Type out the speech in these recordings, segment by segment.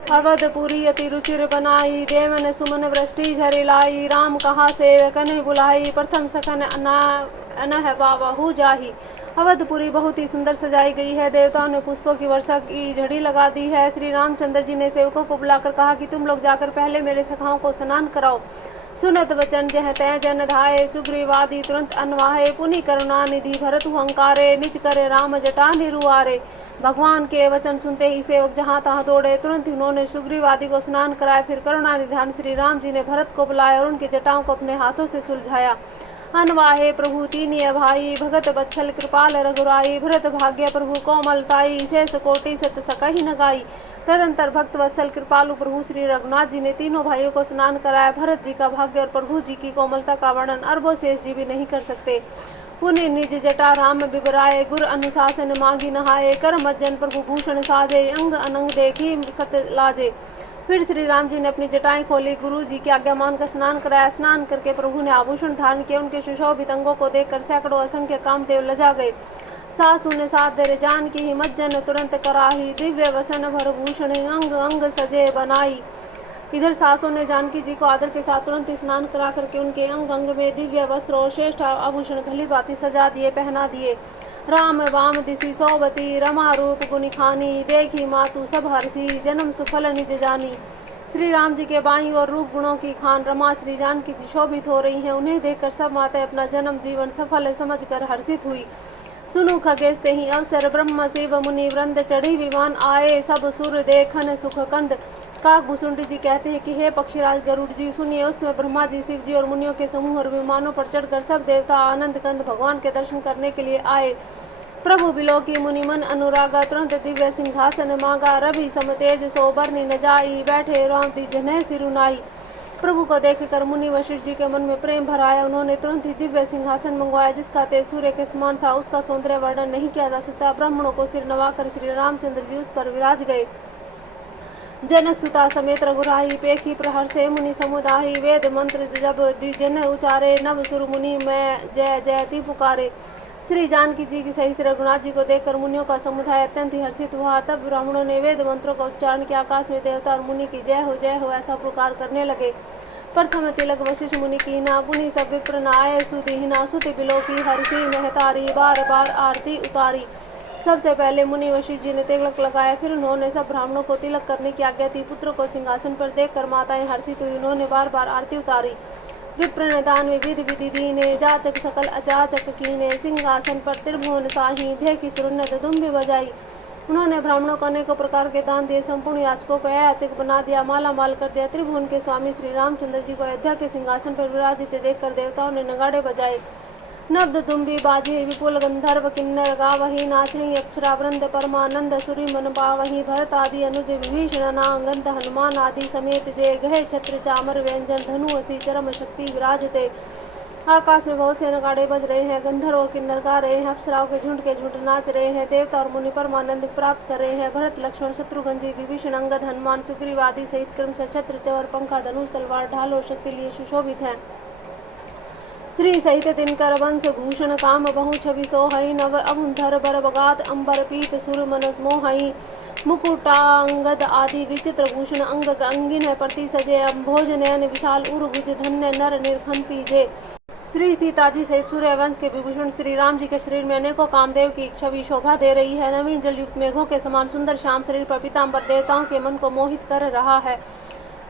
अवधपुरी अति रुचिर बनाई, देवन सुमन वृष्टि झरि लाई। राम कहा सेवकन बुलाई, प्रथम सखन अनह बाबहु जाही। अवधपुरी बहुत ही सुंदर सजाई गई है। देवताओं ने पुष्पों की वर्षा की झड़ी लगा दी है। श्री रामचंद्र जी ने सेवकों को बुलाकर कहा कि तुम लोग जाकर पहले मेरे सखाओं को स्नान कराओ। सुनत वचन जह तय जन धाये, सुग्रीवादि तुरंत अनवाहे। पुनि करुणा निधि भरत हुंकारे, निज करे राम जटा निरुआरे। भगवान के वचन सुनते ही सेवक जहाँ तहाँ दौड़े। तुरंत ही उन्होंने सुग्रीव आदि को स्नान कराया। फिर करुणा निधान श्री राम जी ने भरत को बुलाया और उनकी जटाओं को अपने हाथों से सुलझाया। अनवाहे प्रभु तीनिय भाई, भगत बत्सल कृपाल रघुराई। भरत भाग्य प्रभु कोमलताई, शेष कोटि सत सकहि न गाई। तदंतर भक्त वत्सल कृपालु प्रभु श्री रघुनाथ जी ने तीनों भाइयों को स्नान कराया। भरत जी का भाग्य और प्रभु जी की कोमलता का वर्णन अरबों शेष जी भी नहीं कर सकते। पुनि निज जटा राम बिबराए, गुर अनुशासन मांगी नहाए। कर मज्जन प्रभु भूषण साजे, अंग अनंग देखी सत लाजे। फिर श्री राम जी ने अपनी जटाएं खोली, गुरु जी की आज्ञा मानकर स्नान कराया। स्नान करके प्रभु ने आभूषण धारण किए। उनके सुशोभित अंगों को देखकर सैकड़ों असंख्य कामदेव लजा गए। सासु ने साथ दे जान की मज्जन तुरंत कराही, दिव्य वसन भर भूषण अंग अंग सजे बनाई। इधर सासों ने जानकी जी को आदर के साथ तुरंत स्नान करा करके उनके अंग अंग में दिव्य वस्त्र और श्रेष्ठ आभूषण भली भांति सजा दिए, पहना दिए। राम वाम दिशि सौबती, रमा रूप गुनि खानी। देखी मातु सब हर्षि, जन्म सुफल निज जानी। श्री राम जी के बाईं और रूप गुणों की खान रमा श्री जानकी जी शोभित हो रही हैं। उन्हें देखकर सब माताएं अपना जन्म जीवन सफल समझकर हर्षित हुई। सुनु खगेश तेहि अवसर, ब्रह्म शिव मुनि वृंद चढ़ी विमान आए। सब सुर देखन सुख कंद। काकभूषुंडी जी कहते हैं कि हे पक्षीराज गरुड़ जी सुनिए, उस समय ब्रह्मा जी, शिव जी और मुनियों के समूह और विमानों पर चढ़कर सब देवता आनंद कंद भगवान के दर्शन करने के लिए आए। प्रभु बिलो की मुनि मन अनुरागा, तुरंत दिव्य सिंहासन मांगा। रवि सम तेज सोबरनी न जाई, बैठे राम जने सिरुनाई। प्रभु को देखकर मुनि वशिष्ठ जी के मन में प्रेम भर आया। उन्होंने तुरंत ही दिव्य सिंहासन मंगवाया, जिसका तेज सूर्य के समान था। उसका सौंदर्य वर्णन नहीं किया जा सकता। ब्राह्मणों को सिर नवाकर श्री रामचंद्र जी उस पर विराज गए। जनक सुता समेत रघुराई, पेखी प्रहर से मुनि समुदाही। वेद मंत्र जब द्विजन उचारे, नव सुर मुनि में जय जयति पुकारे। श्री जानकी जी की सहित रघुनाथ जी को देखकर मुनियों का समुदाय अत्यंत ही हर्षित हुआ। तब ब्राह्मणों ने वेद मंत्रों का उच्चारण किया। आकाश में देवता और मुनि की जय हो ऐसा पुकार करने लगे। प्रथम तिलक वशिष्ठ मुनि कीना, पुनि सब विप्र नाय सुदीना। सुति बिलो की हर्षि महतारी, बार बार आरती उतारी। सबसे पहले मुनि वशिष्ठ जी ने तिलक लगाया। फिर उन्होंने सब ब्राह्मणों को तिलक करने की आज्ञा दी। पुत्र को सिंहासन पर देखकर माताएं हर्षित हुई। उन्होंने बार बार आरती उतारी। विप्र ने दान विविध विधि दीने, जाचक सकल अजाचक कीने। सिंहासन पर त्रिभुवन साही, देखी सुरनद दुम्बि बजाई। उन्होंने ब्राह्मणों को अनेकों प्रकार के दान दिए। संपूर्ण याचकों को अयाचक बना दिया, माला माल कर दिया। त्रिभुवन के स्वामी श्री रामचंद्र जी को अयोध्या के सिंहासन पर विराजित देखकर देवताओं ने नगाड़े बजाए। नब्द दुम्बी बाजे, विपुल गंधर्व किन्नर गावही। नाचही अप्सरा वृंद परमानंद, सुरी मन पावही। भरत आदि अनुज विभीषण नांगंत, हनुमान आदि समेत जय गहे। छत्र चामर व्यंजन, धनु असी चरम शक्ति विराजते। आकाश में बहुत से नगाड़े बज रहे हैं। गंधर्व और किन्नर गा रहे हैं। अप्सराओं के झुंड नाच रहे हैं। देवता और मुनि परमानंद प्राप्त कर रहे हैं। भरत लक्ष्मण शत्रुघ्न जी, विभीषण अंगद हनुमान सुग्रीव आदि सहित क्रमशः छत्र चवर पंखा धनुष तलवार ढाल और शक्ति लिए सुशोभित हैं। श्री सहित दिनकर वंश भूषण, काम बहु छवि सोहई। नव अवुंधर बर बगात, अंबर पीत सुर मन मोहई। मुकुटांगद आदि विचित्र भूषण, अंग अंगिन प्रति सजे। भोज नयन विशाल उर्भुज, धन्य नर निर्घन पीजे। श्री सीता जी सहित सूर्य वंश के विभूषण श्री राम जी के शरीर में अनेकों कामदेव की छवि शोभा दे रही है। नवीन जलयुक्त मेघों के समान सुंदर श्याम शरीर पर पीताम्बर देवताओं के मन को मोहित कर रहा है।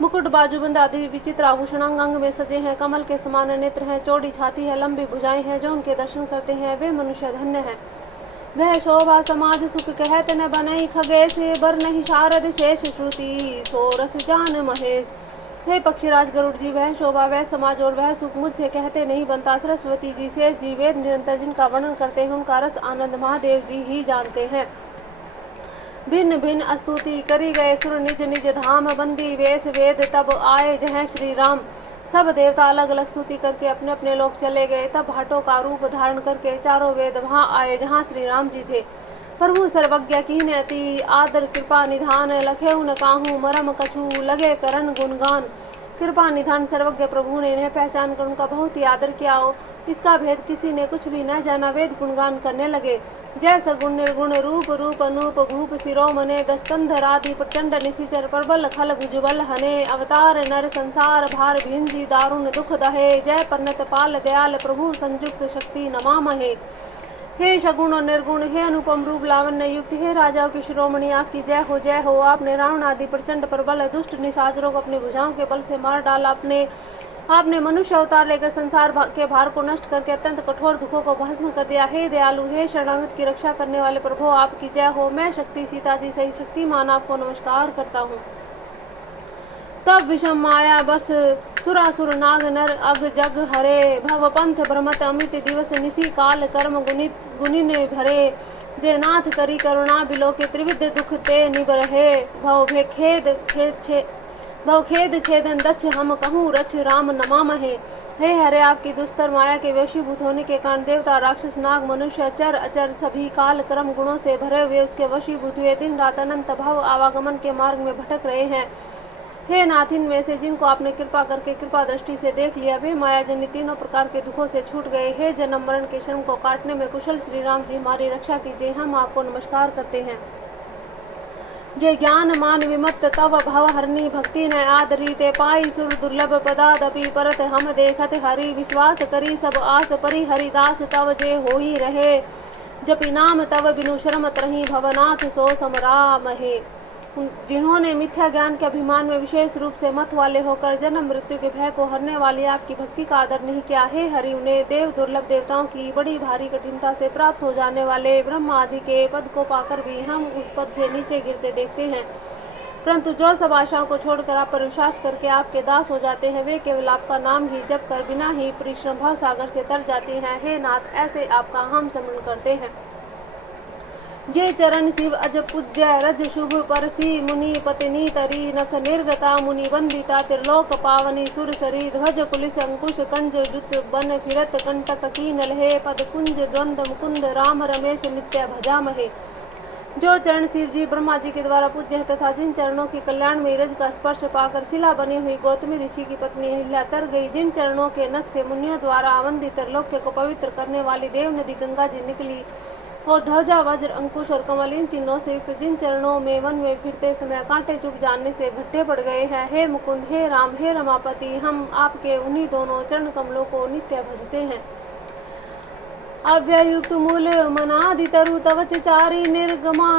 मुकुट बाजूबंद आदि विचित्र आभूषण अंग अंग में सजे हैं। कमल के समान नेत्र हैं, चौड़ी छाती है, लंबी भुजाएं हैं। जो उनके दर्शन करते हैं वे मनुष्य धन्य हैं। वह शोभा समाज सुख कहत न बनई, खगेश बर नहीं शारद शेष श्रुति। सोरस जान महेश। हे पक्षीराज गरुड़ जी, वह शोभा, वह समाज और वह सुख मुझसे कहते नहीं बनता। सरस्वती जी, शेष जी, वेद निरंतर जिनका वर्णन करते हैं उनका रस आनंद महादेव जी ही जानते हैं। भिन्न भिन्न स्तुति करी गए सुर, निज निज धाम बंदी वेश। वेद तब आए जहाँ श्री राम। सब देवता अलग अलग स्तुति करके अपने अपने लोक चले गए। तब हटों का रूप धारण करके चारों वेद वहाँ आए जहाँ श्री राम जी थे। प्रभु सर्वज्ञ कीन्ह अति आदर, कृपा निधान। लखेउ न काहू मरम कछु, लगे करन गुणगान। कृपा निधान सर्वज्ञ प्रभु ने इन्हें पहचान कर उनका बहुत ही आदर किया इसका भेद किसी ने कुछ भी न जाना। वेद गुणगान करने लगे। जय सगुण निर्गुण रूप रूप अनूप भूप शिरोमणे दस्कंधर आदि प्रचंड निशिचर प्रबल खल भुजबल हने अवतार नर संसार भार भिंजी दारुण दुख दहे। जय पन्नत पाल दयाल प्रभु संयुक्त शक्ति नमामहे। हे सगुण और निर्गुण, हे अनुपम रूप लावण्य युक्त, हे राजाओं की शिरोमणि, आपकी जय हो जय हो। आपने रावण आदि प्रचंड प्रबल दुष्ट निशाचरों को अपनी भुजाओं के बल से मार डाला। आपने मनुष्य अवतार लेकर संसार के भार को नष्ट करके अत्यंत कठोर दुखों को भस्म कर दिया। हे दयालु, हे शरणागत की रक्षा करने वाले प्रभु, आपकी जय हो। मैं शक्ति सीता जी सही शक्तिमान आपको नमस्कार करता हूँ। तब विषम माया बस सुरासुर नाग नर अग जग हरे। भव पंथ भ्रमत अमित दिवस निशी काल कर्म गुनिन भरे। जे नाथ करी करुणा बिलोके त्रिविध दुख ते निबरहे। भव खेद छेदन दक्ष हम कहूँ रछ राम नमामहे। हे हरे, आपकी दुस्तर माया के वशीभूत होने के कारण देवता राक्षस नाग मनुष्य अचर अचर सभी काल कर्म गुणों से भरे हुए उसके वशीभूत हुए दिन रात अनंत भव आवागमन के मार्ग में भटक रहे हैं। हे नाथ, इनमें से जिनको आपने कृपा करके कृपा दृष्टि से देख लिया वे माया जन्य तीनों प्रकार के दुखों से छूट गए। हे जन्म मरण के श्रम को काटने में कुशल श्री राम जी, हमारी रक्षा कीजिए। हम आपको नमस्कार करते हैं। जे ज्ञान मान विमत्त तव भव हरनी भक्ति न आदरी ते पाई सुर दुर्लभ पदादपि परत हम देखत हरि। विश्वास करी सब आस परि हरिदास तव जे होई रहे। जपि नाम तव बिनु शर्म तरही भवनाथ सो समरामहे। जिन्होंने मिथ्या ज्ञान के अभिमान में विशेष रूप से मत वाले होकर जन्म मृत्यु के भय को हरने वाली आपकी भक्ति का आदर नहीं किया। हे हरि, उन्हें देव दुर्लभ देवताओं की बड़ी भारी कठिनता से प्राप्त हो जाने वाले ब्रह्म आदि के पद को पाकर भी हम उस पद से नीचे गिरते देखते हैं। परंतु जो सब आशाओं को छोड़कर आप पर विश्वास करके आपके दास हो जाते हैं वे केवल आपका नाम ही जप कर बिना ही परिश्रम भाव सागर से तर जाते हैं। हे नाथ, ऐसे आपका हम स्मरण करते हैं। जे चरण शिव अज पूज्य रज शुभ परसी मुनि पत्नी तरी नख निर्गता मुनि वंदिता त्रिलोक पावनी सुर सरी ध्वज कुलिस अंकुश कंज जुत बन फिरत कंटक कीन लहे पद कुंज द्वंद मुकुंद राम रमेश नित्य भजामहे। जो चरण शिव जी ब्रह्मा जी के द्वारा पूज्य है तथा जिन चरणों की कल्याण में रज का स्पर्श पाकर शिला बनी हुई गौतमी ऋषि की पत्नी अहिल्या तर गई, जिन चरणों के नख से मुनियों द्वारा आवंदित त्रिलोक्य को पवित्र करने वाली देव नदी गंगा जी निकली और ध्वजा वज्र अंकुश और कमल इन चिन्हों से युक्त जिन चरणों में वन में फिरते समय कांटे चुभ जाने से भट्टे पड़ गए हैं। हे मुकुंद, हे राम, हे रमापति, हम आपके उन्हीं दोनों चरण कमलों को नित्य भजते हैं। अव्ययुक्त मूल मनादि तरु तवच चारी निर्गमा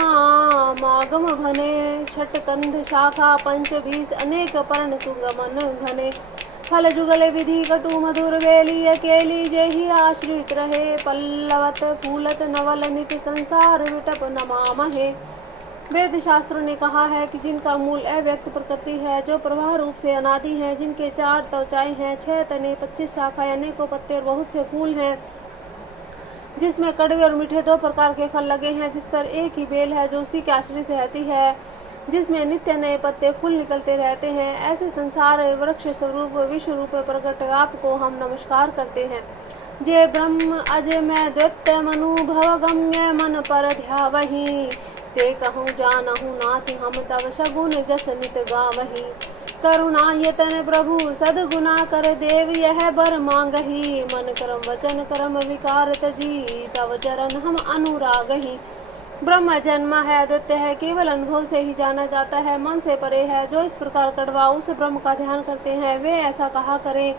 मागम घने। षटकंध शाखा पंच बीस अनेक पर्ण सुगमन घने। फल जुगल विधि कटु मधुर वेली अकेली जेहि आश्रित रहे। पल्लवत फूलत नवल नित संसार विटप नमामहे। वेद शास्त्रों ने कहा है कि जिनका मूल अव्यक्त प्रकृति है, जो प्रवाह रूप से अनादि है, जिनके 4 त्वचाएं हैं, 6 तने, 25 शाखाएं, अनेकों पत्ते और बहुत से फूल हैं, जिसमें कड़वे और मीठे 2 प्रकार के फल लगे हैं, जिस पर एक ही बेल है जो उसी के आश्रित रहती है, जिसमें नित्य नए पत्ते फूल निकलते रहते हैं, ऐसे संसार वृक्ष स्वरूप विश्व रूप प्रकट आपको हम नमस्कार करते हैं। जे ब्रह्म अजय मैं द्वैत मनुभव गम्य मन पर ध्यावही। ते कहूँ जानहु नाथ हम तव सगुन जस नित गावही। करुणा यतन प्रभु सदगुना कर देव यह बर मांगही। मन करम वचन करम विकार तजी तव चरण हम अनुरागही। ब्रह्म जन्म है, अद्वितीय है, केवल अनुभव से ही जाना जाता है, मन से परे है। जो इस प्रकार कड़वा उस ब्रह्म का ध्यान करते हैं वे ऐसा कहा करें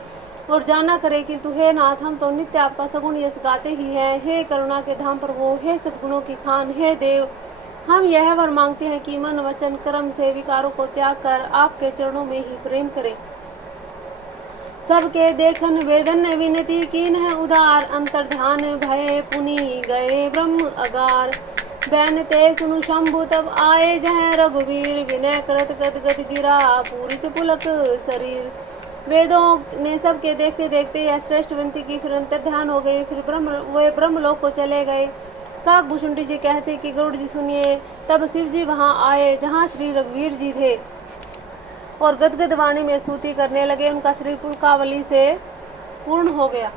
और जाना करें कि तू हे नाथ, हम तो नित्य आपका सगुण यश गाते ही हैं। हे करुणा के धाम प्रभु, हे सद्गुणों की खान, हे देव, हम यह वर मांगते हैं कि मन वचन कर्म से विकारों को त्याग कर आपके चरणों में ही प्रेम करें। सबके देखन वेदन विनती कीन है उदार। अंतर ध्यान भय पुनि गए ब्रह्म अगार। बैन ते सुनु शंभु तब आए जहाँ रघुवीर। विनय करत गदगद गिरा पूरित पुलक शरीर। वेदों ने सबके देखते देखते यह श्रेष्ठ विनती की, फिर अंतर ध्यान हो गई, फिर वे ब्रह्मलोक को चले गए। काक भूषुंडी जी कहते कि गरुड़ जी सुनिए। तब शिव जी वहाँ आए जहाँ श्री रघुवीर जी थे और गदगद वाणी में स्तुति करने लगे। उनका शरीर पुलकावली से पूर्ण हो गया।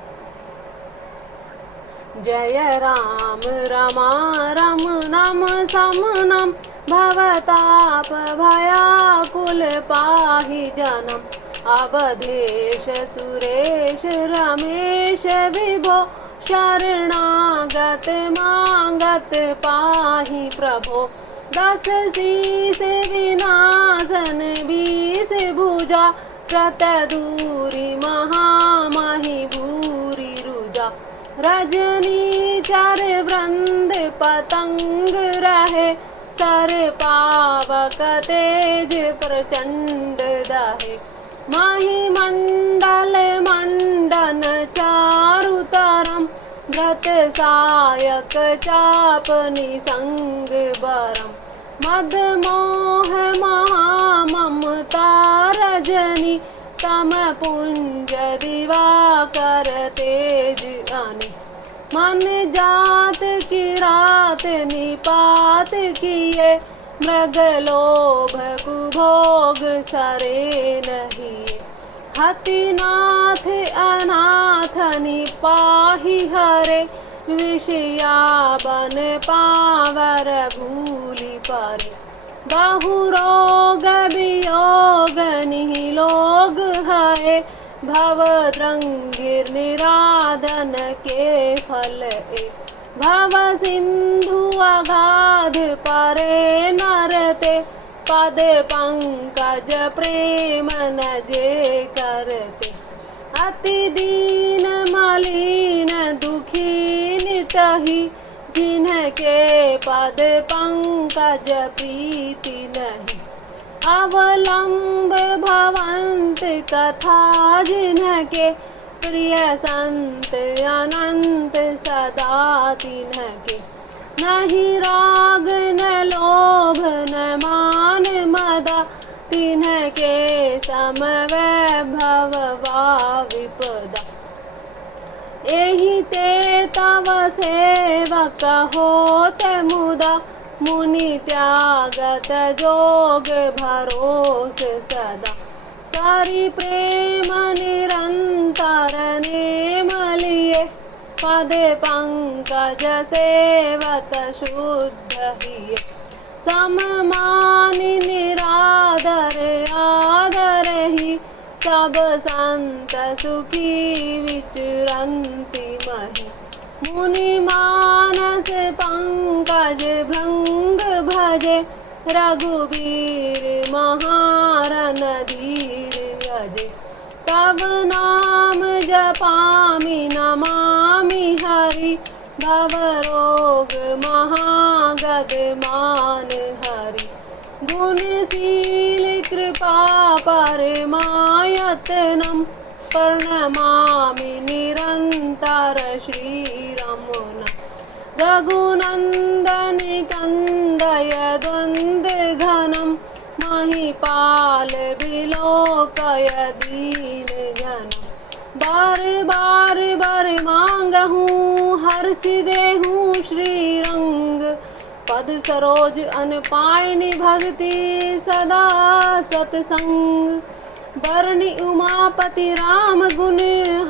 जय राम रमा राम नाम सम नाम भवताप भया कुल पाहि जनम। अवधेश सुरेश रमेश विभो शरणागत मांगत पाहि प्रभो। 10 शीस विनाशन 20 भुजा प्रत दूरी महामहि भूरि रुजा। रजनी चर वृंद पतंग रहे सर पावक तेज प्रचंड दहे। माहि मंडल मंडन चारु तरम व्रत सायक चाप निसंग बरम। मद मोह महाममता रजनी तम पुंज दिवाकर तेज आने। मन जात की रात निपात किए मृग लोभ कुभोग सरे नहीं। हतिनाथ अनाथ निपाहि हरे विषया बन पावर भूलि परे। बहु रोग वियोग निलोग है भवद्रंगिर निराधन के फल ए। भव सिंधु अगाध परे नरते पद पंकज प्रेम न जे करते। अति दीन मलिन दुखी नितहि जिनके पद पंकज प्रीति नहीं। अवलंब भवंत कथा जिनके प्रिय संत अनंत सदा तिनके। नहीं राग न लोभ न मान मदा तिनके सम वैभव वा विपदा। एहि ते तव सेवक होत मुदा मुनि त्यागत जोग भरोस सदा। करि प्रेम निरंतर नेम लिए पद पंकज सेवत शुद्ध हिये। सममानि निरादर आदर ही सब संत सुखी विचरंति महि। मुनि मानस पंकज भृंग भजे रघुवीर महारन धीर गजे। तब नाम जपामि नमामि हरि भव रोग महागद मान हरि। गुणशील कृपा परमायतनम प्रणमामि निरंतर श्रीरमण। रघुनंदन कंदय द्वंद्व घनम महिपाल विलोकय दीन जनम। बार बार बर मांगहूँ हर्ष देहूँ श्रीरंग। पद सरोज अन पायनि भक्ति सदा सतसंग। बरनि उमापति राम गुण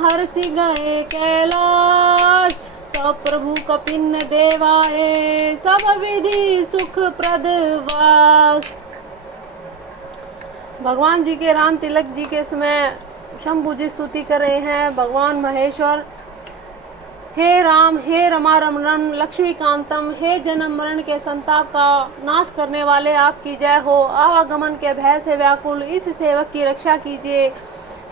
हर्षि गए कैलाश। तो प्रभु कपिन देवाए सब विधि सुख प्रद वास। भगवान जी के राम तिलक जी के समय शंभु जी स्तुति कर रहे हैं। भगवान महेश्वर हे राम हे रमा रमण लक्ष्मीकांतम, हे जन्म मरण के संताप का नाश करने वाले आपकी जय हो। आवागमन के भय से व्याकुल इस सेवक की रक्षा कीजिए।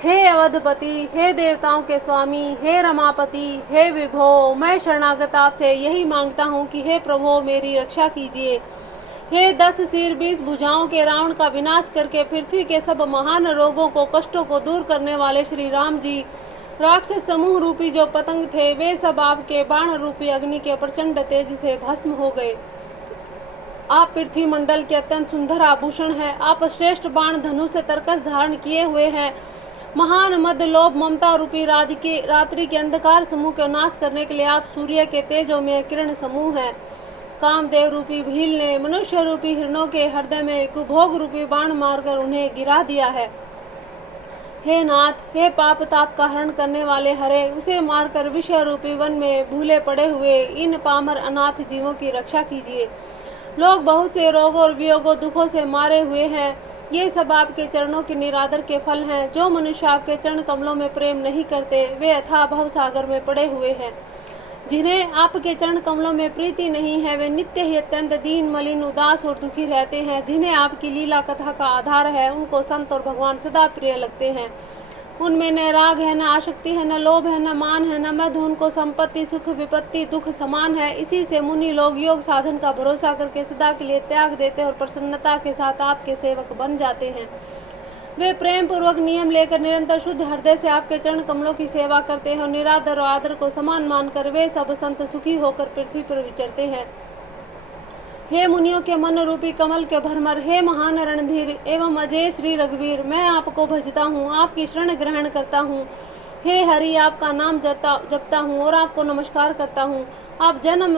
हे अवधपति, हे देवताओं के स्वामी, हे रमापति, हे विभो, मैं शरणागत आपसे यही मांगता हूँ कि हे प्रभु मेरी रक्षा कीजिए। हे 10 सिर 20 भुजाओं के रावण का विनाश करके पृथ्वी के सब महान रोगों को कष्टों को दूर करने वाले श्री राम जी, राक्षस समूह रूपी जो पतंग थे वे सब आपके बाण रूपी अग्नि के प्रचंड तेज से भस्म हो गए। आप पृथ्वी मंडल के अत्यंत सुंदर आभूषण है। आप श्रेष्ठ बाण धनुष से तरकस धारण किए हुए हैं। महान मद लोभ ममता रूपी रात्रि के अंधकार समूह को नाश करने के लिए आप सूर्य के तेजों में किरण समूह है। कामदेव रूपी भील ने मनुष्य रूपी हिरणों के हृदय में कुभोग रूपी बाण मारकर उन्हें गिरा दिया है। हे नाथ, हे पाप ताप का हरण करने वाले हरे, उसे मारकर विषय रूपी वन में भूले पड़े हुए इन पामर अनाथ जीवों की रक्षा कीजिए। लोग बहुत से रोगों और वियोगों दुखों से मारे हुए हैं। ये सब आपके चरणों के निरादर के फल हैं। जो मनुष्य आपके चरण कमलों में प्रेम नहीं करते वे अथाह भव सागर में पड़े हुए हैं। जिन्हें आपके चरण कमलों में प्रीति नहीं है वे नित्य ही अत्यंत दीन, मलिन, उदास और दुखी रहते हैं। जिन्हें आपकी लीला कथा का आधार है उनको संत और भगवान सदा प्रिय लगते हैं। उनमें न राग है, न आसक्ति है, न लोभ है, न मान है, न मद। उनको संपत्ति, सुख, विपत्ति, दुख समान है। इसी से मुनि लोग योग साधन का भरोसा करके सदा के लिए त्याग देते और प्रसन्नता के साथ आपके सेवक बन जाते हैं। वे प्रेम पूर्वक नियम लेकर निरंतर शुद्ध हृदय से आपके चरण कमलों की सेवा करते हैं और निरादर और आदर को समान मानकर वे सब संत सुखी होकर पृथ्वी पर विचरते हैं। हे मुनियों के मन रूपी कमल के भरमर, हे महान रणधीर एवं अजय श्री रघुवीर, मैं आपको भजता हूँ, आपकी शरण ग्रहण करता हूँ। हे हरि, आपका नाम जपता हूँ और आपको नमस्कार करता हूँ। आप जन्म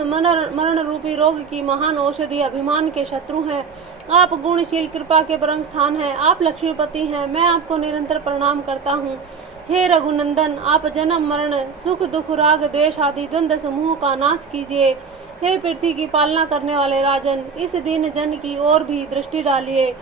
मरण रूपी रोग की महान औषधि, अभिमान के शत्रु हैं। आप गुणशील, कृपा के परम स्थान हैं। आप लक्ष्मीपति हैं, मैं आपको निरंतर प्रणाम करता हूँ। हे रघुनंदन, आप जन्म मरण, सुख दुख, राग द्वेष आदि द्वंद्व समूह का नाश कीजिए। हे पृथ्वी की पालना करने वाले राजन, इस दीन जन की ओर भी दृष्टि डालिए।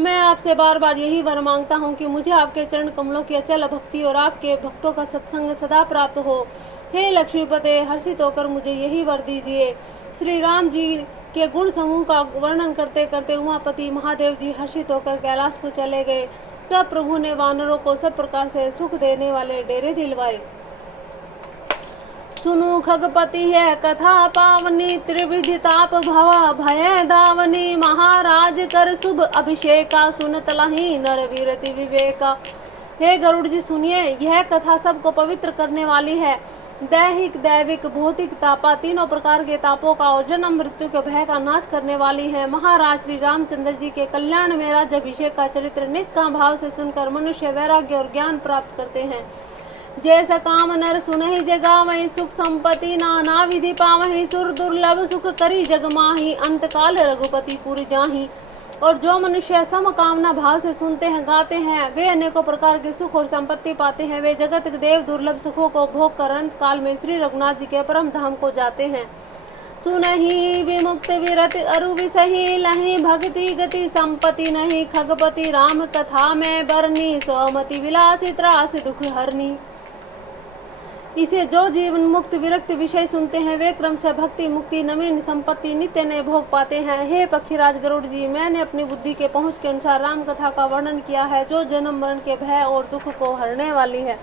मैं आपसे बार बार यही वर मांगता हूँ कि मुझे आपके चरण कमलों की अचल भक्ति और आपके भक्तों का सत्संग सदा प्राप्त हो। हे लक्ष्मीपते, हर्षित होकर मुझे यही वर दीजिए। श्री राम जी के गुण समूह का वर्णन करते करते उमापति महादेव जी हर्षित होकर कैलाश को चले गए। तब प्रभु ने वानरों को सब प्रकार से सुख देने वाले डेरे दिलवाए। सुनु खगपति है कथा पावनी, त्रिविधि ताप भवा भय दावनी। महाराज कर शुभ अभिषेका, सुनत लही नर वीरति विवेका। हे गरुड़ जी सुनिए, यह कथा सबको पवित्र करने वाली है। दैहिक, दैविक, भौतिक तापा, तीनों प्रकार के तापों का और जन्म मृत्यु के भय का नाश करने वाली है। महाराज श्री रामचंद्र जी के कल्याण में राज्याभिषेक का चरित्र निष्काम भाव से सुनकर मनुष्य वैराग्य और ज्ञान प्राप्त करते हैं। जैसा काम नर सुनहि जगावहि, सुख संपत्ति नाना विधि पावहि। सुर दुर्लभ सुख करी जग माही, अंत काल रघुपति पुर जाहि। और जो मनुष्य सम कामना भाव से सुनते हैं, गाते हैं, वे अनेकों प्रकार के सुख और संपत्ति पाते हैं। वे जगत के देव दुर्लभ सुखों को भोग कर अंत काल में श्री रघुनाथ जी के परम धाम को जाते हैं। सुनहि विमुक्त विरत अरु विसहि, लहि भक्ति गति संपत्ति नहीं। खगपति राम कथा में बरनी, सोमति विलासी त्रास दुख हरनी। इसे जो जीवन मुक्त विरक्त विषय सुनते हैं वे क्रमशः भक्ति, मुक्ति, नवीन संपत्ति, नित्य नए भोग पाते हैं। हे पक्षीराज गरुड़ जी, मैंने अपनी बुद्धि के पहुँच के अनुसार राम कथा का वर्णन किया है, जो जन्म मरण के भय और दुख को हरने वाली है।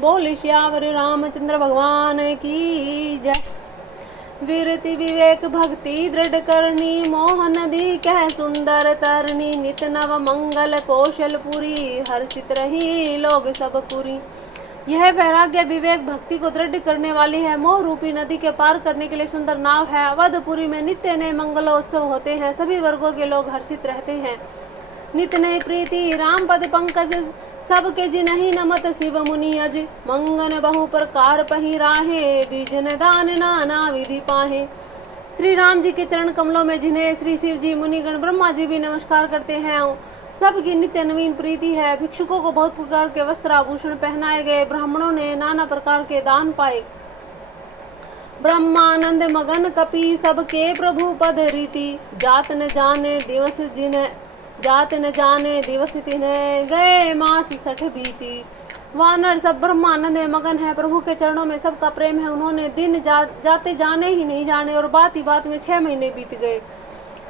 बोल श्यावर रामचंद्र भगवान की जय। वीरति विवेक भक्ति दृढ़ करनी, मोह नदी कह सुंदर तरनी। नित नव मंगल कौशलपुरी, हर्षित रही लोग सब पुरी। यह वैराग्य, विवेक, भक्ति को दृढ़ करने वाली है। मोह रूपी नदी के पार करने के लिए सुंदर नाव है। अवधपुरी में नित्य नए मंगलोत्सव होते हैं, सभी वर्गों के लोग हर्षित रहते हैं। नित नए प्रीति राम पद पंकज, सबके जिनहि नमत शिव मुनि अज। मंगन बहु प्रकार पही राहे, द्विजन दान नाना विधि पाहे। श्री राम जी के चरण कमलों में जिन्हें श्री शिव जी, मुनिगण, ब्रह्मा जी भी नमस्कार करते हैं, सबकी नित्य नवीन प्रीति है। भिक्षुकों को बहुत प्रकार के वस्त्र आभूषण पहनाए गए। ब्राह्मणों ने नाना प्रकार के दान पाए। ब्रह्मानंद मगन कपि, सबके प्रभु पद रीति। जात न जाने दिवस तिन्ह, गए मास 60 बीती। वानर सब ब्रह्मानंद में मगन है। प्रभु के चरणों में सबका प्रेम है। उन्होंने दिन जाते जाने ही नहीं जाने और बात ही बात में 6 महीने बीत गए।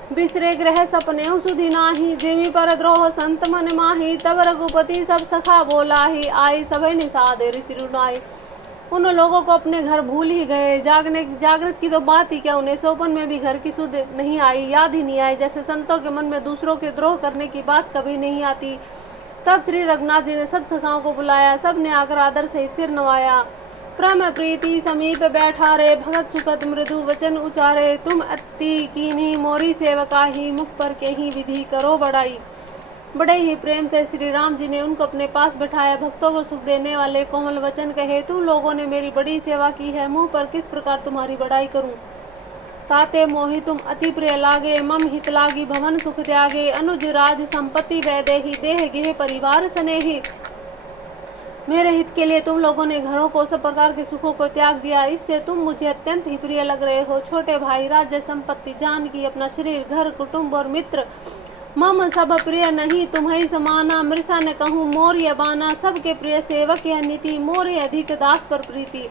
बिसरे ग्रह सपने सुधि नाही, जिमि पर द्रोह संत मन माही। तब रघुपति सब सखा बोलाही, आई सभय निषाद ऋषि रुनाई। उन लोगों को अपने घर भूल ही गए। जागृत की तो बात ही क्या, उन्हें सोपन में भी घर की सुध नहीं आई, याद ही नहीं आई। जैसे संतों के मन में दूसरों के द्रोह करने की बात कभी नहीं आती। तब श्री रघुनाथ जी ने सब सखाओं को बुलाया। सब ने आकर आदर से सिर नवाया। परम प्रीति समीप बैठा रे, भगत सुखत मृदु वचन उचारे। तुम अति कीनी मोरी सेवकाही, मुख पर के ही विधि करो बड़ाई। बड़े ही प्रेम से श्री राम जी ने उनको अपने पास बैठाया। भक्तों को सुख देने वाले कोमल वचन कहे। तुम लोगों ने मेरी बड़ी सेवा की है, मुँह पर किस प्रकार तुम्हारी बड़ाई करूं। ताते मोहि तुम अति प्रिय लागे, मम हित लागी भवन सुख त्यागे। अनुज राज संपत्ति वैदेही, देह गेह परिवार स्नेही। मेरे हित के लिए तुम लोगों ने घरों को, सब प्रकार के सुखों को त्याग दिया। इससे तुम मुझे अत्यंत ही प्रिय लग रहे हो। छोटे भाई, राज्य संपत्ति, जानकी, अपना शरीर, घर, कुटुंब और मित्र, मम सब प्रिय नहीं तुम्हें समाना, मृषा न कहूँ मोर ये बाना, सबके प्रिय सेवक यह नीति, मोरे अधिक दास पर प्रीति।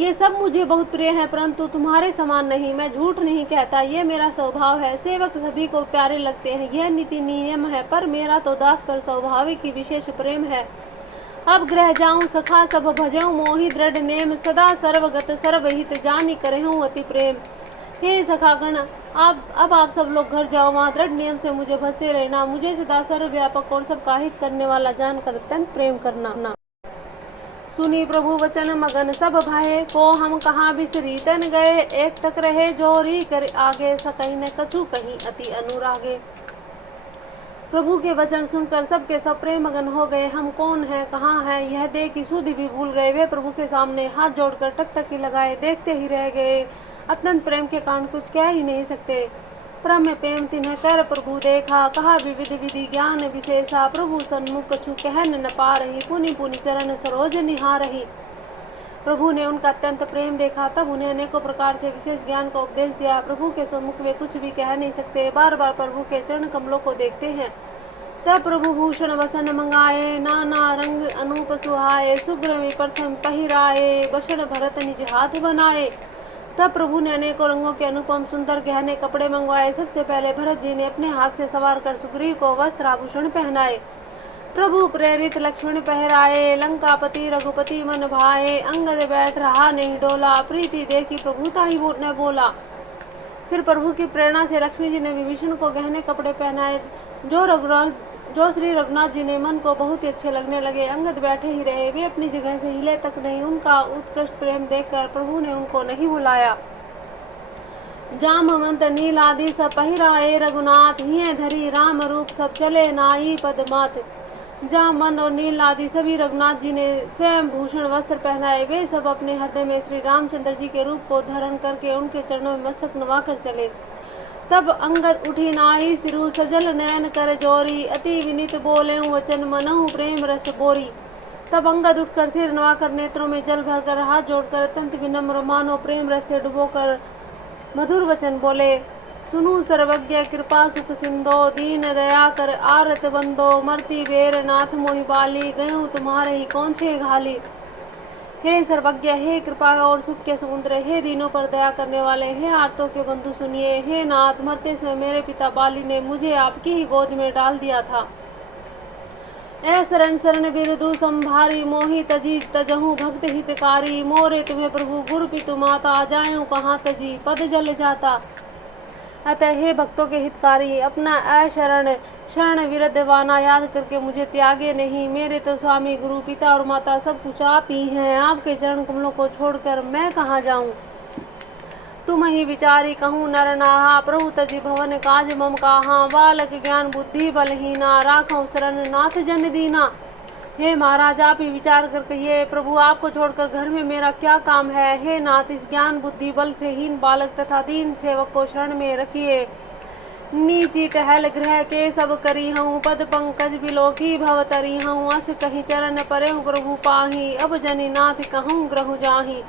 ये सब मुझे बहुत प्रिय है परंतु तुम्हारे समान नहीं, मैं झूठ नहीं कहता, ये मेरा स्वभाव है। सेवक सभी को प्यारे लगते हैं, यह नीति नियम है, पर मेरा तो दास पर स्वाभाविक ही विशेष प्रेम है। अब ग्रह जाऊं सखा सब भजऊं मोहि दृढ़ नेम, सदा सर्वगत सर्वहित जानि करहूं अति प्रेम। हे सखागण, अब आप सब लोग घर जाओ, वहाँ दृढ़ नियम से मुझे भजते रहना, मुझे सदा सर्वव्यापक और सबका हित करने वाला जानकर अत्यंत प्रेम करना। सुनी प्रभु वचन मगन सब भाए, को हम कहाँ बिसरी तन गए, एक टक रहे जोरी कर आगे, सकई न कछु कहीं अति अनुरागे। प्रभु के वचन सुनकर सबके सब प्रेम मगन हो गए। हम कौन है, कहाँ है, यह देख की सुधि भी भूल गए। वे प्रभु के सामने हाथ जोड़कर टकटकी लगाए देखते ही रह गए। अत्यंत प्रेम के कारण कुछ कह ही नहीं सकते। परम प्रेम तिन्ह कर प्रभु देखा, कहा विविध विधि ज्ञान विशेषा, प्रभु सन्मुख कछु कहन न पा रही, पुनि पुनि चरण सरोज निहारही। प्रभु ने उनका अत्यंत प्रेम देखा, तब उन्हें अनेकों प्रकार से विशेष ज्ञान का उपदेश दिया। प्रभु के सम्मुख वे कुछ भी कह नहीं सकते, बार बार प्रभु के चरण कमलों को देखते हैं। तब प्रभु भूषण वसन मंगाए, नाना रंग अनूप सुहाए, शुभ्र प्रथम पहिराए, बसन भरत निज हाथ बनाए। तब प्रभु ने अनेकों रंगों के अनुपम सुंदर गहने कपड़े मंगवाए। सबसे पहले भरत जी ने अपने हाथ से सवार कर सुग्रीव को वस्त्र आभूषण पहनाए। प्रभु प्रेरित लक्ष्मण पहराए, लंकापति रघुपति मन भाए, अंगद बैठ रहा नहीं डोला, प्रीति देखी प्रभुता ही न बोला। फिर प्रभु की प्रेरणा से लक्ष्मी जी ने विभीषण को गहने कपड़े पहनाए, जो श्री रघुनाथ जी ने मन को बहुत ही अच्छे लगने लगे। अंगद बैठे ही रहे, वे अपनी जगह से हिले तक नहीं। उनका उत्कृष्ट प्रेम देखकर प्रभु ने उनको नहीं बुलाया। जामवंत नील आदि सब पहिराए रघुनाथ, हिये धरी राम रूप सब चले नाई पदमात। जामवंत और नील आदि सभी रघुनाथ जी ने स्वयं भूषण वस्त्र पहनाए। वे सब अपने हृदय में श्री रामचंद्र जी के रूप को धारण करके उनके चरणों में मस्तक नवाकर चले। तब अंगद उठी नाई सिरु, सजल नयन कर जोरी, अति विनीत बोले वचन मनहु प्रेम रस बोरी। तब अंगद उठकर सिर नवाकर नेत्रों में जल भरकर हाथ जोड़कर अत्यंत विनम्र मानो प्रेम रस से डुबोकर मधुर वचन बोले। सुनु सर्वज्ञ कृपा सुख सिंधो, दीन दया कर आरत बंदो, मरती बेर नाथ मोहि बाली, गयूं तुम्हारे ही कौन छे घाली। हे सर्वज्ञ, हे कृपा और सुख के समुद्र, हे दीनों पर दया करने वाले, हे आर्तों के बंधु सुनिए। हे नाथ, मरते समय मेरे पिता बाली ने मुझे आपकी ही गोद में डाल दिया था। ऐ शरण शरण बिरदु संभारी, मोहि तजी तजहु भक्त हितकारी, मोरे तुम्हें प्रभु गुरु पितु माता, जायूं कहाँ तजी पद जल जाता। अतः हे भक्तों के हितकारी, अपना ऐ शरण विरदवाना याद करके मुझे त्यागे नहीं। मेरे तो स्वामी गुरु पिता और माता सब कुछ आप ही हैं। आपके चरण कमलों को छोड़कर मैं कहाँ जाऊं। तुम ही विचारी कहूँ नर नाहा, प्रभु तजी भवन काज मम कहा, बालक ज्ञान बुद्धि बलहीना, राखो शरण नाथ जन दीना। हे महाराज, आप ही विचार कर कहिए, प्रभु आपको छोड़कर घर में मेरा क्या काम है। हे नाथ, इस ज्ञान बुद्धि बल से हीन बालक तथा दीन सेवक को शरण में रखिए। नीची टहल ग्रह के सब करी हूँ, पद पंकज बिलोकी भव तरी हूँ, अस कहीं चरण परे प्रभु पाही, अब जनी नाथ कहूँ ग्रह जाही।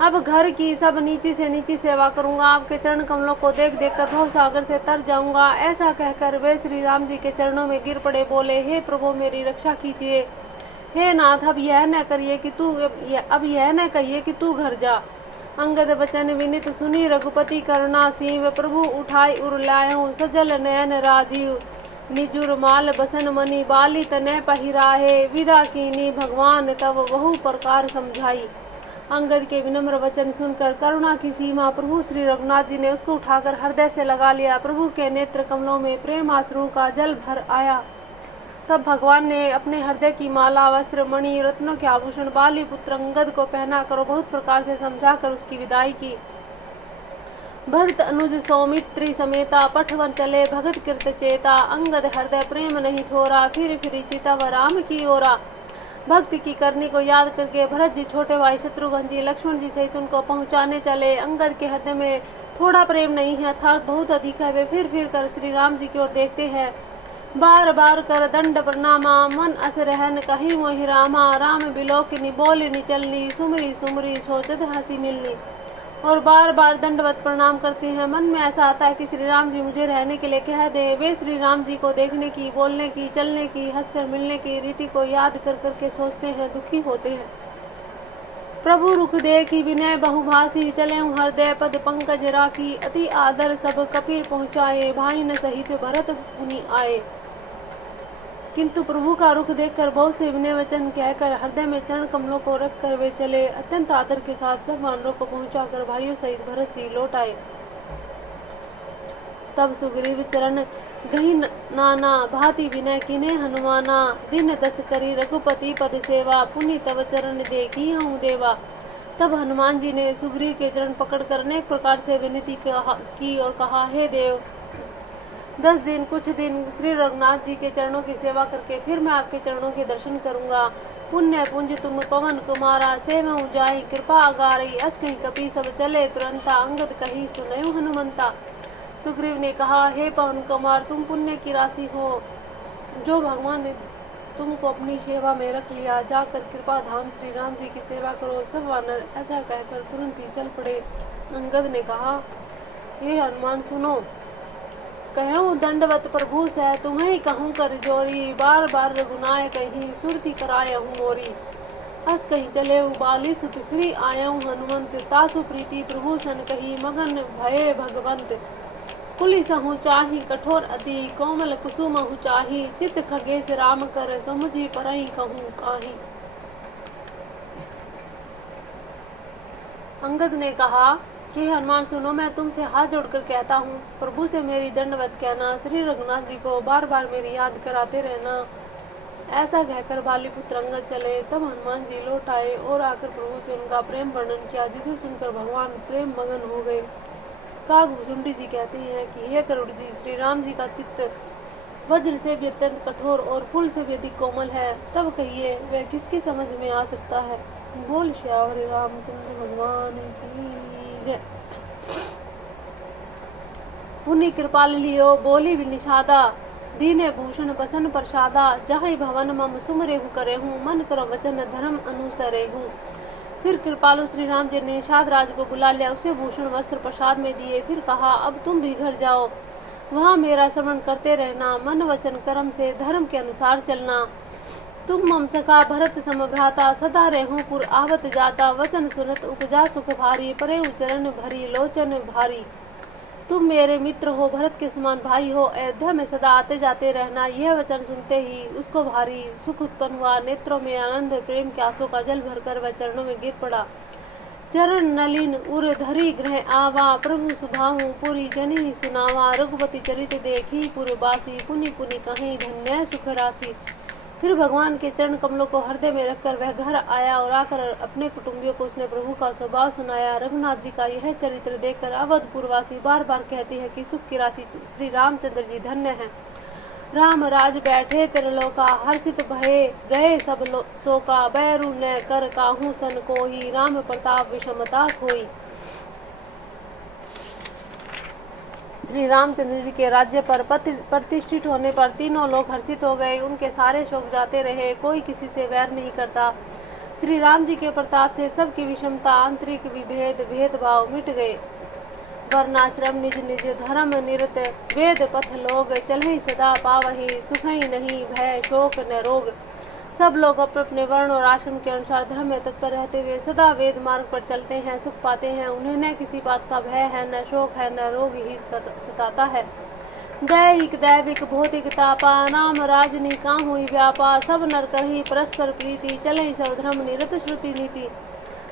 अब घर की सब नीची से नीची सेवा करूँगा, आपके चरण कमलों को देख देख कर भव सागर से तर जाऊँगा। ऐसा कहकर वे श्री राम जी के चरणों में गिर पड़े, बोले, हे प्रभु मेरी रक्षा कीजिए। हे नाथ, अब यह न कहिए कि तू घर जा। अंगद बचन विनित सुनी रघुपति करुणा सीव, प्रभु उठाई उर लायहु सजल नयन राजीव। निजुर माल बसन मनी, बाली तनय पहिराहे, विदा कीनी भगवान तब बहु प्रकार समझाई। अंगद के विनम्र वचन सुनकर करुणा की सीमा प्रभु श्री रघुनाथ जी ने उसको उठाकर हृदय से लगा लिया। प्रभु के नेत्र कमलों में प्रेम आंसुओं का जल भर आया। तब भगवान ने अपने हृदय की माला वस्त्र मणि रत्नों के आभूषण बाली पुत्र अंगद को पहना कर बहुत प्रकार से समझाकर उसकी विदाई की। भरत अनुज सौमित्री समेता, पठवन चले भगत कृत चेता, अंगद हृदय प्रेम नहीं थोरा, फिर चितव राम की ओरा। भक्ति की करनी को याद करके भरत जी, छोटे भाई शत्रुघ्न जी, लक्ष्मण जी सहित उनको पहुंचाने चले। अंगद के हृदय में थोड़ा प्रेम नहीं है अर्थात बहुत अधिक है। वे फिर कर श्री राम जी की ओर देखते हैं। बार बार कर दंड प्रणामा, मन अस रहन कहीं मोहि रामा, राम बिलोकिनी बोल निचलनी, सुमरी सुमरी सोचत हंसी मिलनी। और बार बार दंडवत प्रणाम करते हैं। मन में ऐसा आता है कि श्री राम जी मुझे रहने के लिए कह दें। वे श्री राम जी को देखने की, बोलने की, चलने की, हंसकर मिलने की रीति को याद कर करके सोचते हैं, दुखी होते हैं। प्रभु रुख दे कि विनय बहुभाषी, चले हृदय पद पंकज राखी। अति आदर सब कपीर पहुँचाए, भाई न सहित भरत मुनि आए। किंतु प्रभु का रुख देखकर बहुत से विनय वचन कहकर हृदय में चरण कमलों को रखकर वे चले। अत्यंत आदर के साथ सब वानरों को पहुंचाकर भाइयों सहित भरत जी लौट आए। तब सुग्रीव चरण गही नाना, भांति विनय किने हनुमाना। दिन दस करी रघुपति पद सेवा, पुनि तब चरण देखी हूँ देवा। तब हनुमान जी ने सुग्रीव के चरण पकड़कर अनेक प्रकार से विनती की और कहा, हे देव, 10 दिन कुछ दिन श्री रघुनाथ जी के चरणों की सेवा करके फिर मैं आपके चरणों के दर्शन करूंगा। पुण्य पुंज तुम पवन कुमारा, से मैं जाई कृपा अगारई। अस कहीं कपि सब चले तुरंता, अंगद कही सुनयु हनुमंता। सुग्रीव ने कहा, हे पवन कुमार, तुम पुण्य की राशि हो, जो भगवान ने तुमको अपनी सेवा में रख लिया। जाकर कृपा धाम श्री राम जी की सेवा करो। सब वानर ऐसा कहकर तुरंत ही चल पड़े। अंगद ने कहा, हे हनुमान सुनो, कहूँ दंडवत प्रभु से, तुम्हें कहूँ कर जोरी। बार बार रघुनाय कहीं, सुरति कराय हूँ मोरी। अस कहीं चले बाली सुत फिरी आयऊ हनुमंत। तासु प्रीति प्रभु सन कही, मगन भये भगवंत। कुलिस हूँ चाही कठोर अति, कोमल कुसुम हूँ चाही। चित खगेश राम कर, समुझी परई कहूँ काही। अंगद ने कहा कि हनुमान सुनो, मैं तुमसे हाथ जोड़कर कहता हूँ, प्रभु से मेरी दंडवत कहना। श्री रघुनाथ जी को बार बार मेरी याद कराते रहना। ऐसा कहकर बालीपुत्र अंगद चले। तब हनुमान जी लौट आए और आकर प्रभु से उनका प्रेम वर्णन किया, जिसे सुनकर भगवान प्रेम मगन हो गए। काकभुजुंडी जी कहते हैं कि हे गरुड़ जी, श्री राम जी का चित्त वज्र से भी अत्यंत कठोर और फूल से भी अधिक कोमल है। तब कहिए वह किसकी समझ में आ सकता है। बोल श्यावर रामचंद्र भगवान की जय। पुनि कृपाल लियो बोली निषादा, दीने भूषण बसन प्रसादा। जहाँ भवन मम सुमरेहु करेहूँ, मन कर वचन धर्म अनुसरेहूँ। फिर कृपालु श्री राम जी ने निषाद राज को बुला लिया, उसे भूषण वस्त्र प्रसाद में दिए। फिर कहा, अब तुम भी घर जाओ, वहाँ मेरा श्रवण करते रहना। मन वचन कर्म से धर्म के अनुसार चलना। तुम मम सखा भरत समभ्राता, सदा रहूं पुर आवत जाता। वचन सुनत उपजा सुख भारी, परे उचरण भरी लोचन भारी। तुम मेरे मित्र हो, भरत के समान भाई हो, अयोध्या में सदा आते जाते रहना। यह वचन सुनते ही उसको भारी सुख उत्पन्न हुआ। नेत्रों में आनंद प्रेम के आंसू का जल भरकर वह चरणों में गिर पड़ा। चरण नलिन उर धरी ग्रह आवा, प्रभु सुभाहु पुरी जनी सुनावा। रघुपति चरित देखी पुरबासी, पुनि पुनि कहीं धन्य सुख राशि। फिर भगवान के चरण कमलों को हृदय में रखकर वह घर आया और आकर अपने कुटुंबियों को उसने प्रभु का स्वभाव सुनाया। रघुनाथ जी का यह चरित्र देखकर अवधपुरवासी बार बार कहते हैं कि सुख की राशि श्री रामचंद्र जी धन्य है। राम राज बैठे त्रिलोका, हर्षित भये गए सब शोका। बैरु न कर काहू सन कोई, राम प्रताप विषमता खोई। श्री रामचंद्र जी के राज्य पर प्रतिष्ठित होने पर तीनों लोग हर्षित हो गए। उनके सारे शोक जाते रहे, कोई किसी से वैर नहीं करता। श्री राम जी के प्रताप से सबकी विषमता, आंतरिक विभेद भेदभाव मिट गए। वर्णाश्रम निज निज धर्म निरत, वेद पथ लोग चलहि सदा पावहि। सुखहि नहीं भय शोक न रोग। सब लोग अपने अपने वर्ण और आश्रम के अनुसार धर्म में तत्पर रहते हुए सदा वेद मार्ग पर चलते हैं, सुख पाते हैं। उन्हें न किसी बात का भय है, न शोक है, न रोग ही सताता है। दैहिक दैविक भौतिक तापा, नाम राजनी काहू व्यापा। सब नर करहि परस्पर प्रीति, चलहि सब धर्म निरत श्रुति नीति।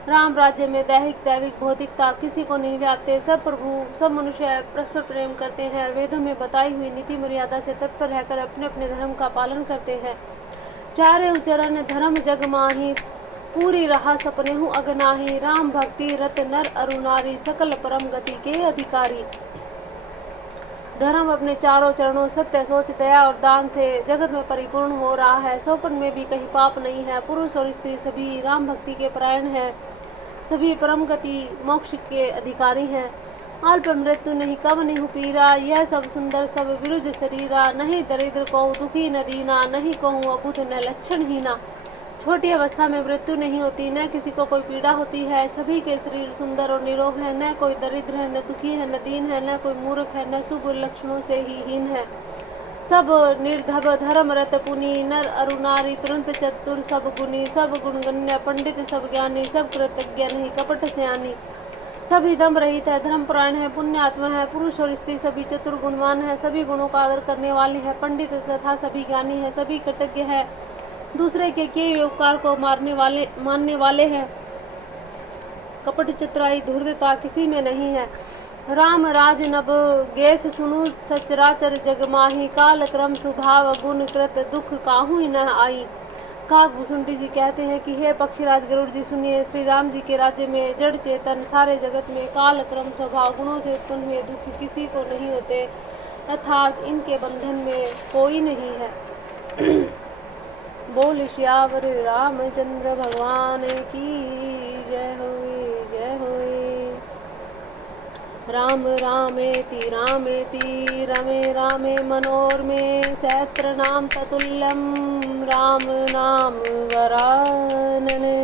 राम राज्य में दैहिक दैविक भौतिक ताप किसी को नहीं व्यापते। सब मनुष्य परस्पर प्रेम करते हैं और वेदों में बताई हुई नीति मर्यादा से तत्पर रहकर अपने अपने धर्म का पालन करते हैं। चारे उचरण धर्म जग माही, पूरी रहा सपने हूँ अगनाही। राम भक्ति रत नर अरुनारी, सकल परम गति के अधिकारी। धर्म अपने चारों चरणों सत्य सोच दया और दान से जगत में परिपूर्ण हो रहा है। सोपन में भी कहीं पाप नहीं है। पुरुष और स्त्री सभी राम भक्ति के परायण हैं, सभी परम गति मोक्ष के अधिकारी हैं। अल्प मृत्यु नहीं कब नहीं पीरा, यह सब सुंदर सब विरुज शरीरा। नहीं दरिद्र को दुखी न दीना, नहीं कहूँ अबुध न लक्षण हीना। छोटी अवस्था में मृत्यु नहीं होती, न किसी को कोई पीड़ा होती है। सभी के शरीर सुंदर और निरोग है, न कोई दरिद्र है, न दुखी है, न दीन है, न कोई मूर्ख है, न शुभ लक्षणों से ही हीन है। सब निर्धब धर्मरत पुनि, नर अरु नारी तुरंत चतुर सब गुनी, सब गुणगण्य पंडित सब ज्ञानी, सब कृतज्ञ नहीं कपट सयानी। सभी दम रहित है, धर्मपरायण है, पुण्यात्मा है, पुरुष और स्त्री सभी चतुर गुणवान है, सभी गुणों का आदर करने वाले हैं, पंडित तथा सभी ज्ञानी है, सभी कृतज्ञ है, दूसरे के किए हुए उपकार को मानने वाले हैं। कपट चतुराई धूर्तता किसी में नहीं है। राम राज नभ गेस सुनु सचराचर जग माही, काल क्रम स्वभाव गुण कृत दुख काहू न आई। काकभूषुंडी जी कहते हैं कि हे पक्षीराज गरुड़ जी सुनिए, श्री राम जी के राज्य में जड़ चेतन सारे जगत में काल क्रम स्वभाव गुणों से उत्पन्न हुए दुख किसी को नहीं होते, अर्थात इनके बंधन में कोई नहीं है। बोल श्यावर रामचंद्र भगवान की जय होए जय होए। राम रामेति रामेति रमे रामे मनोरमे, सहस्र नाम ततुल्यम राम नाम वरानने।